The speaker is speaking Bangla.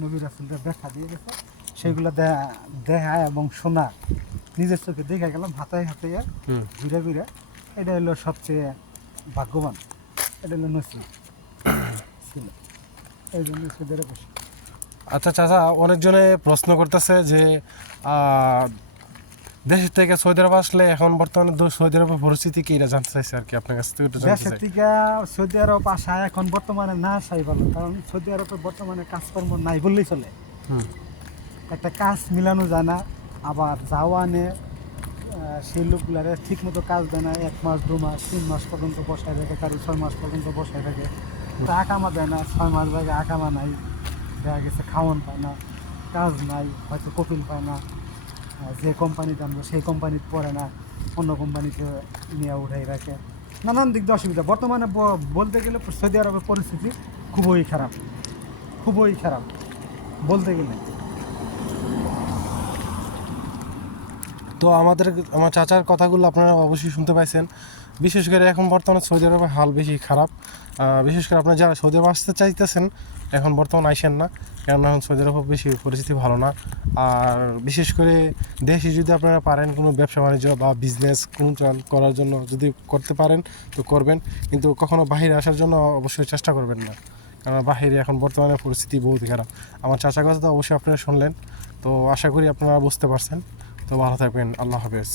নবী রাসূলরা ব্যাখ্যা দিয়ে গেছে, সেগুলো দেখা এবং শোনা, নিজের চোখে দেখে গেলাম হাতায় হাতাইয়া ঘুরে ঘুরে। এটা হলো সবচেয়ে ভাগ্যবান, এটা হলো নসিব ছিল, এই জন্য সৌদি আরব বসে। আচ্ছা চাচা, অনেকজনে প্রশ্ন করতেছে যে দেশের থেকে সৌদি আরব আসলে এখন বর্তমানে সৌদি আরবের পরিস্থিতি কি, এটা জানতে চাইছে আর কি আপনার কাছ থেকে একটু জানতে দেশের চাই। থেকে সৌদি আরব আসা এখন বর্তমানে না আসাই ভালো, কারণ সৌদি আরবে বর্তমানে কাজকর্ম নাই বললেই চলে। হুম। একটা কাজ মিলানো যায় না, আবার যাওয়া নে সেই লোকগুলারে ঠিক মতো কাজ দেয় না, 1 মাস 2 মাস 3 মাস পর্যন্ত বসায় রাখে, কারো 6 মাস পর্যন্ত বসায় রাখে, আকামা দেয় না, 6 মাস আগে আকামা নাই, দেখা গেছে খাওয়ান পায় না, কাজ নাই, হয়তো কপিল পায় না, যে কোম্পানিতে আনবো সেই কোম্পানিতে পড়ে না, অন্য কোম্পানিতে নিয়ে উঠাই রাখে, নানান দিক দিয়ে অসুবিধা। বর্তমানে বলতে গেলে সৌদি আরবের পরিস্থিতি খুবই খারাপ, খুবই খারাপ বলতে গেলে। তো আমার চাচার কথাগুলো আপনারা অবশ্যই শুনতে পাইছেন। বিশেষ করে এখন বর্তমানে সৌদি আরবের হাল বেশি খারাপ। বিশেষ করে আপনারা যারা সৌদি আরব আসতে চাইতেছেন এখন বর্তমানে আইসেন না, কেননা এখন সৌদি আরব বেশি পরিস্থিতি ভালো না। আর বিশেষ করে দেশে যদি আপনারা পারেন কোনো ব্যবসা বাণিজ্য বা বিজনেস কোনো করার জন্য যদি করতে পারেন তো করবেন, কিন্তু কখনো বাহিরে আসার জন্য অবশ্যই চেষ্টা করবেন না, কারণ বাহিরে এখন বর্তমানে পরিস্থিতি বহুত খারাপ। আমার চাচার কথা তো অবশ্যই আপনারা শুনলেন, তো আশা করি আপনারা বুঝতে পারছেন। তো ভালো থাকবেন, আল্লাহ হাফেজ।